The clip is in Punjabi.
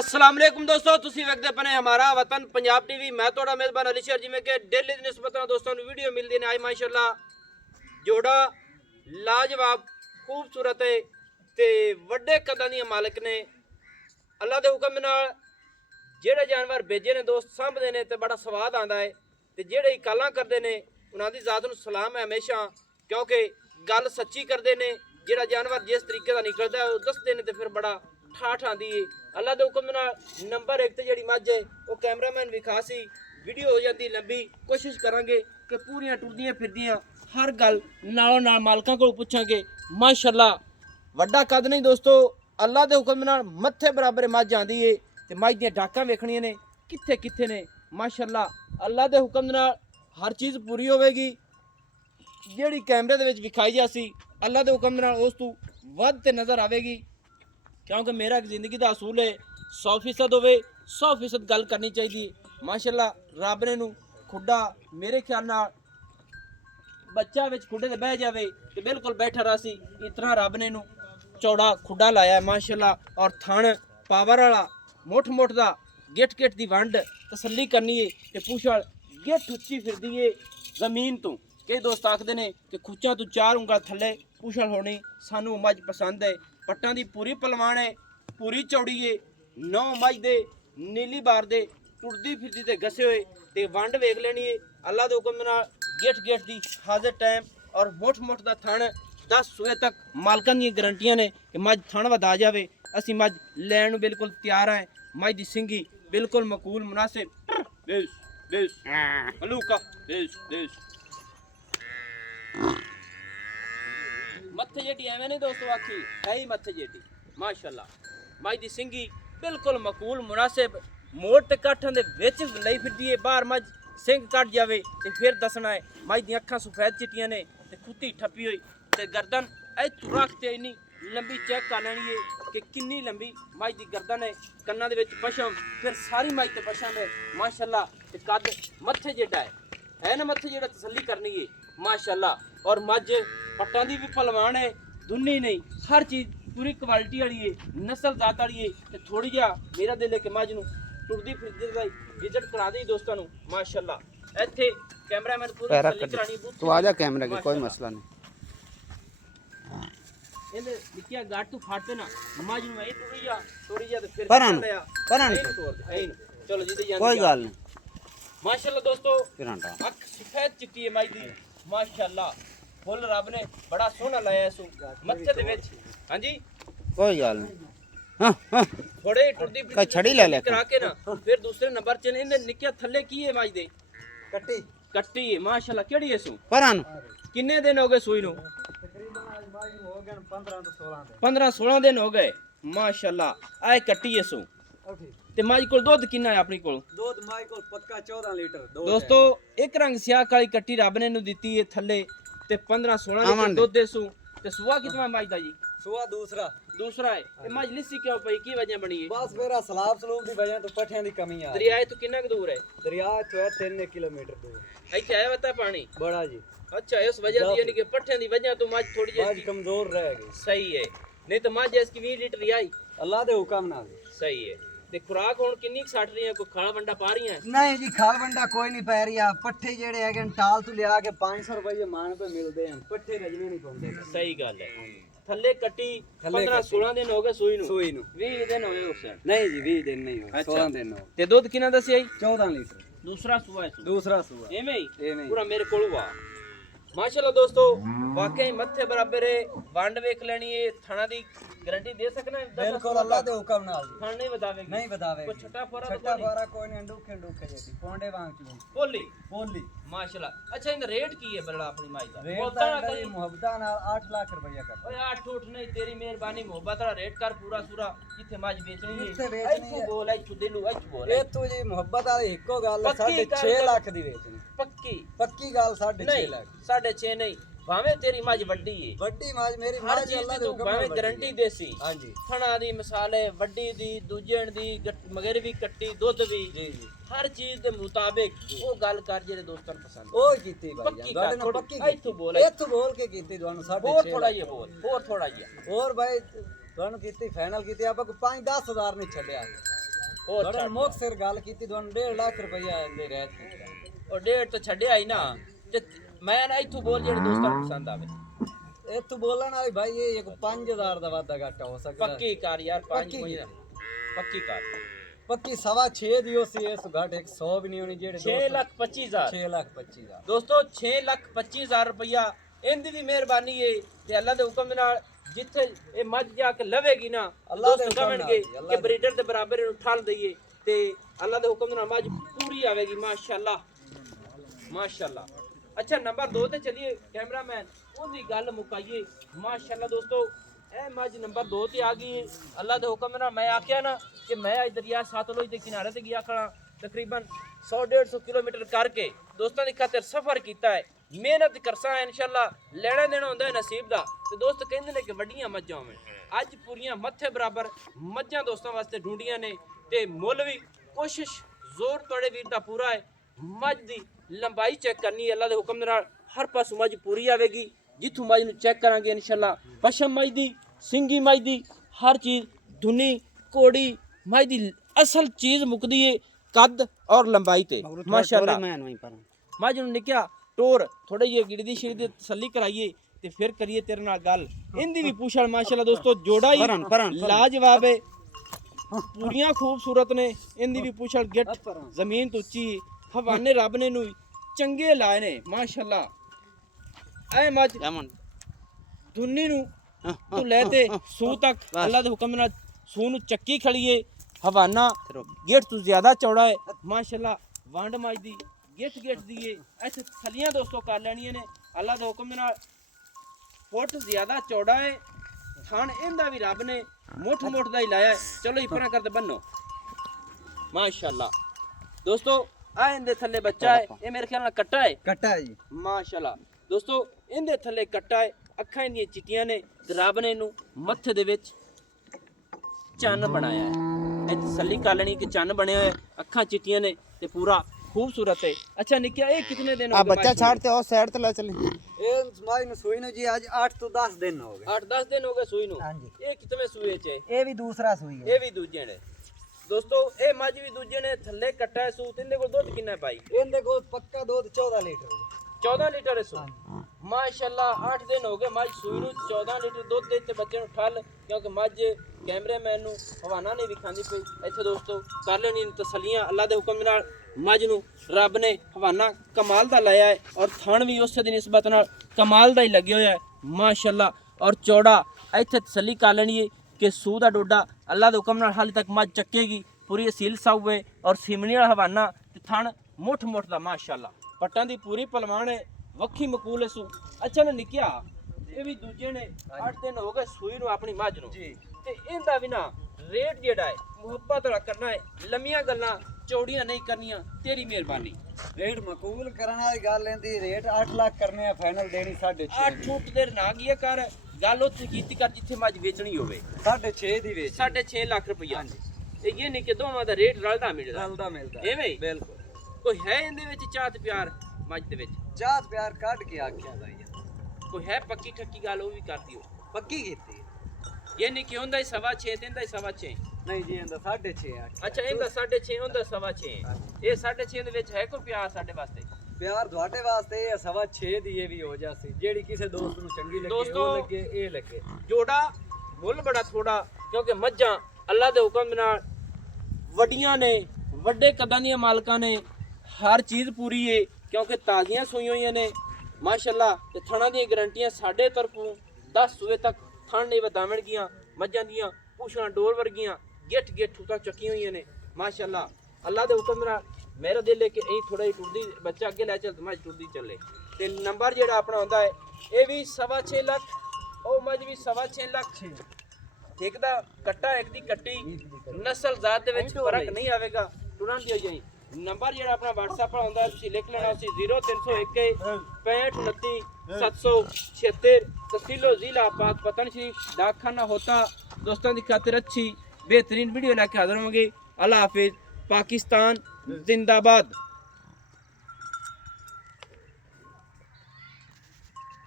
अस्सलाम वालेकुम दोस्तों, ਤੁਸੀਂ ਵੇਖਦੇ ਪਏ ਹਮਾਰਾ ਵਤਨ ਪੰਜਾਬ ਟੀਵੀ। ਮੈਂ ਤੁਹਾਡਾ ਮੇਜ਼ਬਾਨ ਅਲੀ ਸ਼ੇਰ। ਜਿਵੇਂ ਕਿ ਡੇਲੀ ਦੀ ਨਿਸਬਤ ਨਾਲ ਦੋਸਤਾਂ ਨੂੰ ਵੀਡੀਓ ਮਿਲਦੀ ਨੇ, ਅੱਜ ਮਾਸ਼ਾਅੱਲਾ ਜੋੜਾ ਲਾਜਵਾਬ ਖੂਬਸੂਰਤ ਹੈ ਤੇ ਵੱਡੇ ਕਦਾਂ ਦੀਆਂ ਮਾਲਕ ਨੇ। ਅੱਲਾ ਦੇ ਹੁਕਮ ਨਾਲ ਜਿਹੜੇ ਜਾਨਵਰ ਭੇਜੇ ਨੇ ਦੋਸਤ ਸਾਂਭਦੇ ਨੇ ਤੇ ਬੜਾ ਸਵਾਦ ਆਂਦਾ ਹੈ। ਤੇ ਜਿਹੜੇ ਕਾਲਾਂ ਕਰਦੇ ਨੇ ਉਹਨਾਂ ਦੀ ਜ਼ਾਤ ਨੂੰ ਸਲਾਮ ਹੈ ਹਮੇਸ਼ਾ, ਕਿਉਂਕਿ ਗੱਲ ਸੱਚੀ ਕਰਦੇ ਨੇ। ਜਿਹੜਾ ਜਾਨਵਰ ਜਿਸ ਤਰੀਕੇ ਦਾ ਨਿਕਲਦਾ ਉਹ ਦੱਸਦੇ ਨੇ ਤੇ ਫਿਰ ਬੜਾ ਠਾਠ ਆਂਦੀ है। अल्लाह के हुक्म नाल नंबर 1 ते जिहड़ी मझ है वो कैमरामैन विखा सी, वीडियो हो जाती लंबी। कोशिश करांगे कि पूरियां टुरदियां फिरदियां हर गल नालों नाल मालकां कोल पुछांगे। माशाअल्लाह वड्डा कद नहीं दोस्तों, अल्लाह के हुक्म नाल मत्थे बराबर मझ आंदी है ते मझ दियां डाकां वेखणियां ने कित्थे कित्थे ने। माशाअल्लाह अल्लाह के हुक्म नाल हर चीज़ पूरी होवेगी जिहड़ी कैमरे दे विच विखाई जासी। अल्लाह के हुक्म नाल उस तों वध ते नज़र आवेगी, क्योंकि मेरा एक जिंदगी का असूल है 100% होवे 100% गल करनी चाहिए। माशाअल्लाह रब ने नू खुडा मेरे ख्याल नाल बच्चा विच खुडे ते बह जावे ते बिल्कुल बैठा रहा सी, इतना रब ने नू चौड़ा खुडा लाया है माशाअल्लाह। और थण पावर वाला मुठ मुठ दा गिट गिट दी वंड तसल्ली करनी है ते पुछल गिट उच्ची फिरदी है जमीन तो। कई दोस्त आखदे ने कि खुच्चां तो 4 उंगल थल्ले पुछल होनी, सानू मझ पसंद है। पट्टां दी पूरी पलवान है, पूरी चौड़ी है, 9 मझ दे नीली बार दे टुरदी फिरदी ते गसे हुए ते वंड वेख लेनी है। अल्लाह दे हुक्म नाल गिट गिट दी हाजिर टाइम और मुठ मुठ दा थण 10 सूए तक मालकां दी गारंटियां ने कि मझ थण वधा जावे। असीं मझ लैण नूं बिल्कुल तैयार हैं। मझ दी सिंगी बिल्कुल मकूल मुनासिब base base Maluka base base मत्थे जेटी एवें नहीं दोस्तों आखी है ही मत्थे जेटी। माशाअल्लाह मझ दी सिंगी बिल्कुल मकूल मुनासिब मोड़ ते काठां दे विच लई फिरदी है। बाहर मझ सिंग कट जावे ते फिर दसना है। मझ दी अखां सफेद चिट्टियां ने ते खुत्ती ठप्पी होई ते गर्दन इत्थों रख ते इन्नी लंबी चेक कर लैनी है कि किन्नी लंबी मझ दी गर्दन है। कन्नां दे विच पशम, फिर सारी मझ ते पशम है माशाअल्लाह। ते कद मत्थे जेड़ा है ना, मत्थे जेड़ा तसल्ली करनी है माशाअल्लाह। और मझ पट्टां दी भी पलवान है, दुन्नी नहीं, हर चीज़ पूरी क्वालिटी वाली है, नस्ल जात वाली है। ते थोड़ी जा मेरा दिल है कि मझ नूं टुरदी फिरदी दा विजिट करा दी दोस्तां नूं माशाअल्लाह। इत्थे कैमरामैन पूरी तसल्ली करानी तू आ जा कैमरे के, कोई मसला नहीं। ਇਹਦੇ ਨਿੱਕੀਆਂ ਗੱਟ ਤੋਂ ਫੜਦੇ ਨਾ ਮੱਝ ਨੂੰ ਐ ਤੋੜੀ ਜਾ ਤੇ ਫਿਰ ਪਰਾਂ ਚਲੋ ਜੀ ਤੇ ਜਾਂਦੀ ਕੋਈ ਗੱਲ ਨਹੀਂ ਮਾਸ਼ਾਅੱਲਾ ਦੋਸਤੋ। ਫਿਰਾਂਟਾ ਅੱਖ ਸਫੈਦ ਚਿੱਟੀ ਹੈ ਮੱਝ ਦੀ ਮਾਸ਼ਾਅੱਲਾ। ਫੁੱਲ ਰੱਬ ਨੇ ਬੜਾ ਸੋਹਣਾ ਲਾਇਆ ਇਸ ਮੱਥੇ ਦੇ ਵਿੱਚ। ਹਾਂਜੀ कोई गल नहीं। हाँ हाँ ਥੋੜੇ ਟੁਰਦੀ का छड़ी ले ले ਕਰਾ ਕੇ ਨਾ ਫਿਰ ਦੂਸਰੇ ਨੰਬਰ 'ਚ ਇਹਦੇ ਨਿੱਕੀਆਂ ਥੱਲੇ ਕੀ ਹੈ ਮੱਝ ਦੇ? ਕੱਟੀ ਕੱਟੀ ਹੈ ਮਾਸ਼ਾਅੱਲਾ। ਕਿਹੜੀ ਹੈ ਸੂ? परां ਕਿੰਨੇ ਦਿਨ ਹੋ ਗਏ ਸੂਈ ਨੂੰ? ਤਕਰੀਬਨ ਅੱਜ ਬਾਈ ਹੋ ਗਏ 15 ਤੋਂ 16 ਦੇ 15-16 ਦਿਨ ਹੋ ਗਏ ਮਾਸ਼ਾਅੱਲਾ। ਆਏ ਕੱਟੀ ਹੈ ਸੂ ਤੇ ਮੱਝ ਕੋਲ ਦੁੱਧ ਕਿੰਨਾ ਹੈ ਆਪਣੀ ਕੋਲ? ਦੁੱਧ ਮਾਈ ਕੋਲ ਪੱਕਾ 14 ਲੀਟਰ ਦੁੱਧ ਦੋਸਤੋ ਇੱਕ ਰੰਗ ਸਿਆਹ ਕਾਲੀ ਕੱਟੀ ਰੱਬ ਨੇ ਨੂੰ ਦਿੱਤੀ ਹੈ ਥੱਲੇ ਤੇ 15-16 ਲੀਟਰ ਦੁੱਧ ਦੇ ਸੂ। ਤੇ ਸੁਆ ਕਿਤਨਾ ਮੱਝ ਦਾ ਜੀ? ਸੁਆ ਦੂਸਰਾ ਹੈ। ਇਹ ਮੱਝ ਲਿੱਸੀ ਕਿਉਂ ਪਈ, ਕੀ ਵਜ੍ਹਾ ਬਣੀ ਹੈ? ਬਸ ਮੇਰਾ ਸਲਾਬ ਸਲੂਬ ਦੀ ਵਜ੍ਹਾ ਤੋਂ ਪੱਠਿਆਂ ਦੀ ਕਮੀ ਆ। ਦਰਿਆ ਤੋਂ ਕਿੰਨਾ ਕੁ ਦੂਰ ਹੈ? ਦਰਿਆ ਤੋਂ 3 ਕਿਲੋਮੀਟਰ ਦੂਰ ਇੱਥੇ ਆਇਆ ਵਤਾ ਪਾਣੀ ਬੜਾ ਜੀ। ਅੱਛਾ ਇਸ ਵਜ੍ਹਾ ਦੀ ਯਾਨੀ ਕਿ ਪੱਠਿਆਂ ਦੀ ਵਜ੍ਹਾ ਤੋਂ ਮੱਝ ਥੋੜੀ ਅੱਜ ਜਿਹੀ ਕਮਜ਼ੋਰ ਰਹਿ ਗਈ। ਸਹੀ ਹੈ, ਨਹੀਂ ਤਾਂ ਮੱਝ ਇਸ ਕੀ 20 ਲੀਟਰ ਹੀ ਆਈ। ਅੱਲਾ ਦੇ ਹੁਕਮ ਨਾਲ ਸਹੀ ਹੈ। ਤੇ ਖੁਰਾਕ ਹੁਣ ਕਿੰਨੀ ਛੱਡ ਰਹੀ ਹੈ? ਕੋਈ ਖਾਲਾ ਵੰਡਾ ਪਾ ਰਹੀਆਂ? ਨਹੀਂ ਜੀ, ਖਾਲ ਵੰਡਾ ਕੋਈ ਨਹੀਂ ਪੈ ਰਿਹਾ। ਪੱਠੇ ਜਿਹੜੇ ਹੈਗੇ ਟਾਲ ਤੋਂ ਲਿਆ ਕੇ 500 ਰੁਪਏ ਮਾਨ ਪੇ ਮਿਲਦੇ ਹਨ, ਪੱਠੇ ਰਜਨੇ ਨਹੀਂ ਪਾਉਂਦੇ। ਸਹੀ ਗੱਲ ਹੈ। ਥੱਲੇ ਕੱਟੀ 15-16 ਦਿਨ ਹੋ ਗਏ ਸੂਈ ਨੂੰ 20 ਦਿਨ ਹੋਏ ਉਸ ਨਹੀਂ ਜੀ 20 ਦਿਨ ਨਹੀਂ ਹੋਏ, 16 ਦਿਨ ਹੋ। ਤੇ ਦੁੱਧ ਕਿੰਨਾ ਦੱਸਿਆ ਜੀ? 14 ਲੀਟਰ ਦੂਸਰਾ ਸੂਆ ਹੈ। ਦੂਸਰਾ ਸੂਆ ਐਵੇਂ ਹੀ ਐਵੇਂ ਪੂਰਾ ਮੇਰੇ ਕੋਲ ਵਾ माशाल्लाह दोस्तों। वाकई मत्थे बराबर है, वंड वेख लेनी है, थाना दी गारंटी दे सकना है? बिल्कुल अल्लाह दे हुक्म नाल जी। थाना नहीं बतावेगी? नहीं बतावेगी। कोई छटा फोरा कोई नहीं, अंडूखे जैसी पोंडे वांग की बोली माशाल्लाह। अच्छा इन रेट की है बड़ा अपनी माई दा? रेट दा मोहब्बता नाल 8 लाख रुपया कर। ओए 8 उठ नहीं, तेरी मेहरबानी मोहब्बत दा रेट कर पूरा सूरा। किथे मज बेचनी है? किथे बेचनी है? बोल ऐ दिलू ऐ बोल। ए तू जी मोहब्बत वाली इको गल 6.5 लाख दी बेचनी। पक्की गल 6.5 लाख। 6.5 नहीं, भावे तेरी मज वड्डी है, वड्डी मज मेरी हर मज चीज अल्लाह दी दे तू हुक्म भावे नाल गारंटी देसी। हां जी, थणा दी मिसाल है, वड्डी दी, दूजण दी, मगर भी कट्टी, दुध भी जी जी हर चीज दे मुताबिक वो गल कर जेरे दोस्तां नूं पसंद। ओ कीती भाई गाड़ी ना पक्की इथों बोल के कीती ਤੁਹਾਨੂੰ 6.5 और थोड़ा ये बोल, और थोड़ा ये और भाई ਤੁਹਾਨੂੰ ਕੀਤੀ ਫਾਈनल ਕੀਤੀ ਆਪਾਂ ਕੋਈ 5-10 ਹਜ਼ਾਰ ਨਹੀਂ ਛੱਡਿਆ। ਹੋਰ ਤੁਹਾਡਾ ਛੱਡ। ਮੁੱਖ ਸਿਰ ਗੱਲ ਕੀਤੀ ਤੁਹਾਨੂੰ 1.5 ਲੱਖ ਰੁਪਇਆ ਦੇ ਰਹਿਤ ਕੀਤਾ ਉਹ ਡੇਢ ਤੋਂ ਛੱਡਿਆ ਹੀ ਨਾ ਤੇ ਮੈਂ ਨਾ ਇੱਥੋਂ ਬੋਲ ਜਿਹੜੇ ਦੋਸਤਾਂ ਨੂੰ ਪਸੰਦ ਆਵੇ ਇਹ ਤੂੰ ਬੋਲਣ ਵਾਲੀ ਭਾਈ ਇਹ ਇੱਕ 5000 ਦਾ ਵਾਧਾ ਘਾਟਾ ਹੋ ਸਕਦਾ ਪੱਕੀ ਕਰ ਯਾਰ ਪੰਜ ਪੱਕੀ। ਕੋਈ ਨਾ ਪੱਕੀ ਕਰ ਪੱਕੀ 6.5 ਦੀ ਸੀ ਇਸ ਘਾਟ 100 ਵੀ ਨਹੀਂ ਹੋਣੀ ਜਿਹੜੇ 6,25,000 6,25,000 ਦੋਸਤੋ 6,25,000 ਰੁਪਇਆ ਇਹਦੀ ਵੀ ਮਿਹਰਬਾਨੀ ਏ ਤੇ ਅੱਲਾ ਦੇ ਹੁਕਮ ਦੇ ਨਾਲ ਜਿੱਥੇ ਇਹ ਮੱਝ ਜਾ ਕੇ ਲਵੇਗੀ ਨਾ ਅੱਲਾ ਦੇ ਦੋਸਤ ਹੁਕਮ ਨਾਲ ਕਹਣਗੇ ਜੀ, ਅੱਲਾ ਕਿ ਦੇ- ਬਰੀਡਰ ਦੇ ਬਰਾਬਰ ਇਹਨੂੰ ਠਾਲ ਦਈਏ ਤੇ ਅੱਲਾ ਦੇ ਹੁਕਮ ਦੇ ਨਾਲ ਮੱਝ ਪੂਰੀ ਆਵੇਗੀ ਮਾਸ਼ਾਅੱਲਾ ਮਾਸ਼ਾਅੱਲਾ। ਅੱਛਾ ਨੰਬਰ 2 ਤੇ ਚਲਿਏ ਕੈਮਰਾਮੈਨ ਉਹਦੀ ਗੱਲ ਮੁਕਾਈਏ ਮਾਸ਼ਾਅੱਲਾ ਦੋਸਤੋ ਇਹ ਮੱਝ ਨੰਬਰ 2 ਤੇ ਆ ਗਈ ਹੈ ਅੱਲਾ ਦੇ ਹੁਕਮ ਨਾਲ। ਮੈਂ ਆਖਿਆ ਨਾ ਕਿ ਮੈਂ ਅੱਜ ਦਰਿਆ ਸਤਲੁਜ ਦੇ ਕਿਨਾਰੇ ਤੇ ਗਿਆ ਖੜਾ ਤਕਰੀਬਨ 100-150 ਕਿਲੋਮੀਟਰ ਕਰਕੇ ਦੋਸਤਾਂ ਦੀ ਖਾਤਰ ਸਫ਼ਰ ਕੀਤਾ ਹੈ ਮਿਹਨਤ ਕਰਸਾਂ ਇਨਸ਼ਾਅੱਲਾ ਲੈਣਾ ਦੇਣਾ ਹੁੰਦਾ ਹੈ ਨਸੀਬ ਦਾ ਤੇ ਦੋਸਤ ਕਹਿੰਦੇ ਨੇ ਕਿ ਵੱਡੀਆਂ ਮੱਝਾਂ ਹੋਣ ਅੱਜ ਪੂਰੀਆਂ ਮੱਥੇ ਬਰਾਬਰ ਮੱਝਾਂ ਦੋਸਤਾਂ ਵਾਸਤੇ ਢੂੰਡੀਆਂ ਨੇ ਤੇ ਮੁੱਲ ਵੀ ਕੋਸ਼ਿਸ਼ ਜ਼ੋਰ ਤੁਹਾਡੇ ਵੀਰ ਦਾ ਪੂਰਾ ਹੈ। ਮੱਝ ਦੀ ਲੰਬਾਈ ਚੈੱਕ ਕਰਨੀ ਹੈ ਅੱਲਾ ਦੇ ਹੁਕਮ ਦੇ ਨਾਲ ਹਰ ਪਾਸੋਂ ਮੱਝ ਪੂਰੀ ਆਵੇਗੀ ਜਿੱਥੋਂ ਮੱਝ ਨੂੰ ਚੈੱਕ ਕਰਾਂਗੇ ਇਨਸ਼ਾਅੱਲਾ ਪਸ਼ਮ ਮੱਝ ਦੀ ਸਿੰਗੀ ਮੱਝ ਦੀ ਹਰ ਚੀਜ਼ ਧੁਨੀ ਕੋੜੀ ਮੱਝ ਦੀ ਅਸਲ ਚੀਜ਼ ਮੁਕਦੀ ਹੈ ਕੱਦ ਔਰ ਲੰਬਾਈ ਤੇ ਮਾਸ਼ਾਅੱਲਾ। मैं वहीं पर हूँ। ਮੱਝ ਨੂੰ ਨਿਕਿਆ ਟੋਰ ਥੋੜਾ ਜਿਹਾ ਗਿੜੀ ਦੀ ਸ਼ੀਰੀ ਦੀ ਤਸੱਲੀ ਕਰਾਈਏ ਤੇ ਫਿਰ ਕਰੀਏ ਤੇਰੇ ਨਾਲ ਗੱਲ ਇਹਦੀ ਵੀ ਪੁੱਛਣ ਮਾਸ਼ਾਅੱਲਾ ਦੋਸਤੋ ਜੋੜਾ ਹੀ ਪਰਨ। ਲਾਜਵਾਬ ਹੈ ਪੂਰੀਆਂ ਖੂਬਸੂਰਤ ਨੇ ਇਹਦੀ ਵੀ ਪੁੱਛਣ ਗਿੱਟ ਜ਼ਮੀਨ ਤੋਂ ਉੱਚੀ ਹਵਾਨੇ ਰੱਬ ਨੇ ਨੂੰ ਚੰਗੇ ਲਾਏ ਨੇ ਮਾਸ਼ਾਅੱਲਾ। ਐ ਮੱਝ जामन ਦੁਨੀ ਨੂੰ ਤੂੰ ਲੈ ਤੇ ਸੂ ਤੱਕ ਅੱਲਾ ਦੇ ਹੁਕਮ ਨਾਲ ਸੂ ਨੂੰ ਚੱਕੀ ਖੜੀਏ ਹਵਾਨਾ ਗੇਟ ਤੋਂ ਜ਼ਿਆਦਾ ਚੌੜਾ ਹੈ ਮਾਸ਼ਾਅੱਲਾ। ਵੰਡ ਮੱਝ ਦੀ ਗਿੱਟ ਦੀ ਏ ਇੱਥੇ ਥਲੀਆਂ ਦੋਸਤੋ ਕਰ ਲੈਣੀਆਂ ਨੇ ਅੱਲਾ ਦੇ ਹੁਕਮ ਦੇ ਨਾਲ ਫੁੱਟ ਜ਼ਿਆਦਾ ਚੌੜਾ ਹੈ ਥਣ ਇਹਦਾ ਵੀ ਰੱਬ ਨੇ ਮੁੱਠ ਦਾ ਹੀ ਲਾਇਆ ਹੈ। ਚਲੋ ਇਪਰਾ ਕਰਦੇ ਬੰਨੋ ਮਾਸ਼ਾਅੱਲਾ ਦੋਸਤੋ ਆ ਇਹਦੇ ਥੱਲੇ ਬੱਚਾ ਹੈ ਇਹ ਮੇਰੇ ਖਿਆਲ ਨਾਲ ਕੱਟਾ ਹੈ ਕੱਟਾ ਹੈ ਜੀ ਮਾਸ਼ਾਅੱਲਾ ਦੋਸਤੋ ਇਹਦੇ ਥੱਲੇ ਕੱਟਾ ਹੈ ਅੱਖਾਂ ਇਹਦੀਆਂ ਚਿੱਟੀਆਂ ਨੇ ਤੇ ਰੱਬ ਨੇ ਇਹਨੂੰ ਮੱਥੇ ਦੇ ਵਿੱਚ ਚੰਨ ਬਣਾਇਆ ਹੈ ਇਹ ਤਸੱਲੀ ਕਰ ਲੈਣੀ ਕਿ ਚੰਨ ਬਣਿਆ ਹੋਇਆ ਅੱਖਾਂ ਚਿੱਟੀਆਂ ਨੇ ਤੇ ਪੂਰਾ खूबसूरत है। अच्छा निकिया ये कितने दिन हो गए बच्चा छाड़ते और साइड तो ले चले ਇਹ ਸਮਾਈ ਨੂੰ ਸੂਈ ਨੂੰ ਜੀ ਅੱਜ 8 ਤੋਂ 10 ਦਿਨ ਹੋ ਗਏ 8-10 दिन हो गए सूई नु ਹਾਂਜੀ ये कितने सूए चे ਇਹ ਵੀ ਦੂਸਰਾ ਸੂਈ ਹੈ ये भी दूजे ने दोस्तों ये मज भी दूजे ने थल्ले कट्टा है सूत इनदे कोल दुध कितना है भाई ਇਹਦੇ ਕੋਲ ਪੱਕਾ ਦੁੱਧ 14 ਲੀਟਰ ਹੈ 14 लीटर है सूत माशाल्लाह 8 दिन हो गए मज सूई नु 14 लीटर दुध दे ते बच्चे नु ठल क्योंकि मज कैमरामैन नु हवाना नहीं विखांदी पई ਇੱਥੇ ਦੋਸਤੋ ਕਰ ਲੈਣੀ ਤਸੱਲੀਆਂ ਅੱਲਾ ਦੇ ਹੁਕਮ ਨਾਲ ਮੱਝ ਨੂੰ ਰੱਬ ਨੇ ਹਵਾਨਾ ਕਮਾਲ ਦਾ ਲਾਇਆ ਹੈ ਔਰ ਥਣ ਵੀ ਉਸੇ ਦੀ ਨਿਸਬਤ ਨਾਲ ਕਮਾਲ ਦਾ ਹੀ ਲੱਗਿਆ ਹੋਇਆ ਹੈ ਮਾਸ਼ਾਅੱਲਾ ਔਰ ਚੌੜਾ ਇੱਥੇ ਤਸੱਲੀ ਕਰ ਲੈਣੀ ਹੈ ਕਿ ਸੂ ਦਾ ਡੋਡਾ ਅੱਲਾ ਦੇ ਹੁਕਮ ਨਾਲ ਹਾਲੇ ਤੱਕ ਮੱਝ ਚੱਕੇਗੀ ਪੂਰੀ ਅਸੀਲ ਸਾਊ ਹੈ ਔਰ ਸਿਮਣੀ ਵਾਲਾ ਹਵਾਨਾ ਤੇ ਥਣ ਮੁੱਠ ਦਾ ਮਾਸ਼ਾਅੱਲਾ ਪੱਟਾਂ ਦੀ ਪੂਰੀ ਪਹਿਲਵਾਨ ਹੈ ਵੱਖੀ ਮਕੂਲ ਹੈ ਸੂ ਅੱਛਾ ਨਾ ਨਿਕਿਆ ਇਹ ਵੀ ਦੂਜੇ ਨੇ 8 ਦਿਨ ਹੋ ਗਏ ਸੂਈ ਨੂੰ ਆਪਣੀ ਮੱਝ ਨੂੰ ਜੀ ਤੇ ਇਹਦਾ ਵੀ ਨਾ ਰੇਟ ਜਿਹੜਾ ਹੈ ਮੁਹੱਬਤ ਨਾਲ ਕਰਨਾ ਹੈ ਲੰਮੀਆਂ ਗੱਲਾਂ ਚੌੜੀਆਂ ਨਹੀਂ ਕਰਨੀਆਂ ਤੇਰੀ ਮਿਹਰਬਾਨੀ ਰੇਟ ਮਕਬੂਲ ਕਰਨ ਵਾਲੀ ਗੱਲ ਲੈਂਦੀ ਰੇਟ 8 ਲੱਖ ਕਰਨੇ ਆ ਫਾਈਨਲ ਦੇਣੀ 6.5 8 ਫੁੱਟ ਦੇ ਨਾ ਗਿਆ ਕਰ ਗੱਲ ਉੱਥੇ ਕੀਤੀ ਕਰ ਜਿੱਥੇ ਮੱਝ ਵੇਚਣੀ ਹੋਵੇ 6.5 ਦੀ ਵੇਚ 6.5 ਲੱਖ ਰੁਪਈਆ ਤੇ ਇਹ ਨਹੀਂ ਕਿ ਦੋਵਾਂ ਦਾ ਰੇਟ ਰਲਦਾ ਮਿਲਦਾ ਰਲਦਾ ਮਿਲਦਾ ਐਵੇਂ ਹੀ? ਬਿਲਕੁਲ ਕੋਈ ਹੈ ਇਹਦੇ ਵਿੱਚ ਚਾਹਤ ਪਿਆਰ ਮੱਝ ਦੇ ਵਿੱਚ ਚਾਹਤ ਪਿਆਰ ਕੱਢ ਕੇ ਆਖਿਆ ਦਾ ਕੋਈ ਹੈ ਪੱਕੀ ਠੱਕੀ ਗੱਲ ਉਹ ਵੀ ਕਰ ਦਿਓ ਪੱਕੀ ਕੀਤੀ ਇਹ ਨਹੀਂ ਕਿ ਹੁੰਦਾ ਹੀ 6.5 ਦਿੰਦਾ ਹੀ 6.5 ਨਹੀਂ ਜੀ ਇਹਦਾ 6.5 ਆ ਅੱਛਾ ਇਹਦਾ 6.5 ਹੁੰਦਾ 6.5 ਇਹ 6.5 ਦੇ ਵਿੱਚ ਹੈ ਕੋਈ ਪਿਆਰ ਸਾਡੇ ਵਾਸਤੇ ਪਿਆਰ ਤੁਹਾਡੇ ਵਾਸਤੇ ਇਹ 6.5 ਦੀ ਇਹ ਵੀ ਹੋ ਜਾਸੀ ਜਿਹੜੀ ਕਿਸੇ ਦੋਸਤ ਨੂੰ ਚੰਗੀ ਲੱਗੇ ਦੋਸਤੋ, ਉਹ ਲੱਗੇ ਇਹ ਲੱਗੇ ਜੋੜਾ ਮੁੱਲ ਬੜਾ ਥੋੜਾ ਕਿਉਂਕਿ ਮੱਝਾਂ ਅੱਲਾ ਦੇ ਹੁਕਮ ਨਾਲ ਵੱਡੀਆਂ ਨੇ ਵੱਡੇ ਕਦਾਂ ਦੀਆਂ ਮਾਲਕਾਂ ਨੇ ਹਰ ਚੀਜ਼ ਪੂਰੀ ਏ ਕਿਉਂਕਿ ਤਾਜ਼ੀਆਂ ਸੂਈਆਂ ਹੋਈਆਂ ਨੇ ਮਾਸ਼ਾਅੱਲਾ ਤੇ ਥਣਾਂ ਦੀਆਂ ਗਰੰਟੀਆਂ ਸਾਡੇ ਤਰਫੋਂ 10 ਸੂਏ ਤੱਕ ਥਣ ਨਹੀਂ ਵਧਾਵਣਗੀਆਂ ਮੱਝਾਂ ਦੀਆਂ ਪੂਛਾਂ ਡੋਰ ਵਰਗੀਆਂ ਗਿੱਠ ਤੱਕ ਚੱਕੀਆਂ ਹੋਈਆਂ ਨੇ ਮਾਸ਼ਾਅੱਲਾ ਅੱਲਾ ਦੇ ਹੁਕਮ ਨਾਲ ਮੇਰਾ ਦਿਲ ਹੈ ਕਿ ਇਹ ਥੋੜਾ ਹੀ ਟੁੱਟਦੀ ਬੱਚਾ ਅੱਗੇ ਲੈ ਚੱਲ ਮੱਝ ਟੁੱਟਦੀ ਚੱਲੇ ਤੇ ਨੰਬਰ ਜਿਹੜਾ ਆਪਣਾ ਹੁੰਦਾ ਹੈ ਇਹ ਵੀ 6.5 ਲੱਖ ਉਹ ਮੱਝ ਵੀ 6.5 ਲੱਖ ਇੱਕ ਦਾ ਕੱਟਾ ਇੱਕ ਦੀ ਕੱਟੀ ਨਸਲ ਜ਼ਾਤ ਦੇ ਵਿੱਚ ਫਰਕ ਨਹੀਂ ਆਵੇਗਾ ਤੁਰੰਤ ਹੀ ਜਾਈ ਨੰਬਰ ਜਿਹੜਾ ਆਪਣਾ WhatsApp ਪਰ ਹੁੰਦਾ ਤੁਸੀਂ ਲਿਖ ਲੈਣਾ ਸੀ 0301 6529 776 तहसीलो जिला पाक पतन शरीफ डाकखाना होता दोस्तों की खातिर अच्छी बेहतरीन वीडियो लेके हाजिर होंगे अल्लाह हाफिज पाकिस्तान जिंदाबाद।